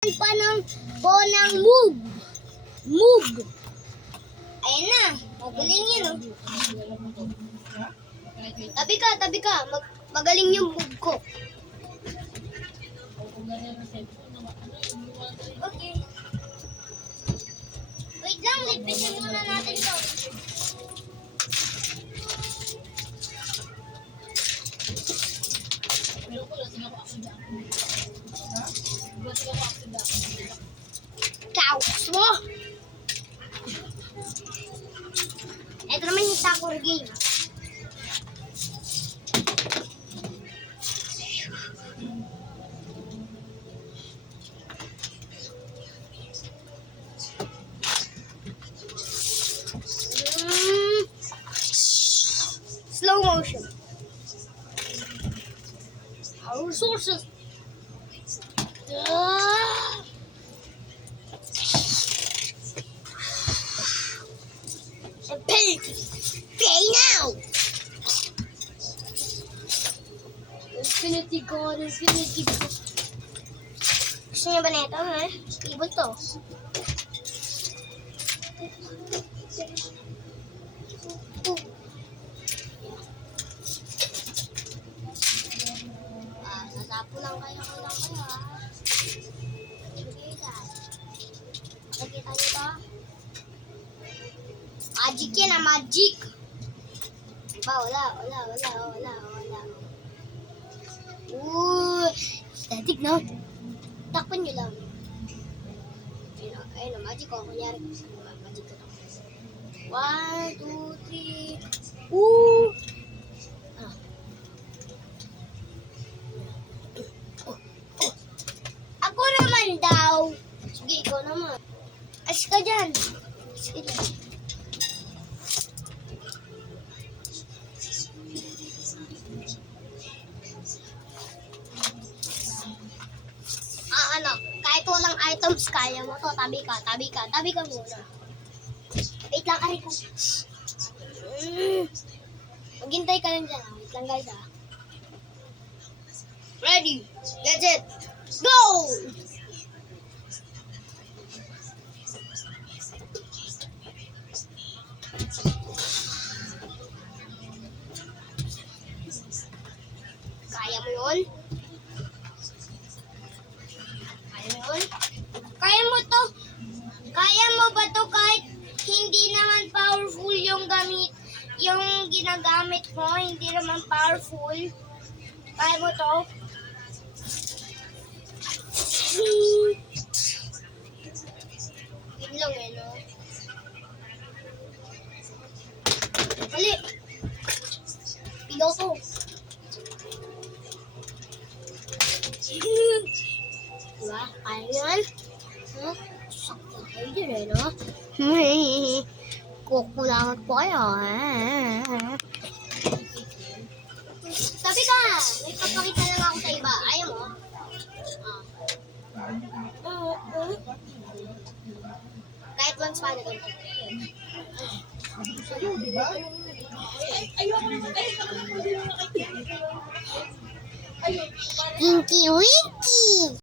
pa ng move. Move. Ayan na. Magaling yun, oh. Tabi ka. Magaling yung move ko. Okay. Wait lang, lipitin muna natin to. Kaos mo! Ito naman yung Sakura game. Slow motion. Our resources. Pay now! Infinity God. Gusto niyo ba na ito, ha? Cable to. Sasapo lang kayo, ha? Nakikita niyo to? Magic yan, ha? Magic! Wala. Static na. Takpan nyo lang. Ayun, magic ko. Kunyari, magic ko. 1, 2, 3. Ako naman daw. Sige, ikaw naman. As ka dyan. Kahit walang items, kaya mo to. Tabi ka muna. Wait lang, aray ko. Maghintay ka lang dyan. Wait lang, guys, ha. Ready, get it, go! Kaya mo yun? Kaya mo to? Kaya mo ba to kahit hindi naman powerful yung ginagamit mo? Hindi naman powerful. Kaya mo to? Yun lang no? Mali! Pigaw to. Diba? Kaya yan? Huh? Sakto kayo dyan, no? Kukulangan po kayo, Tabi ka! May papakita lang ako sa iba. Ayaw mo? Kahit one spada doon. Ayoko naman. Winky Winky!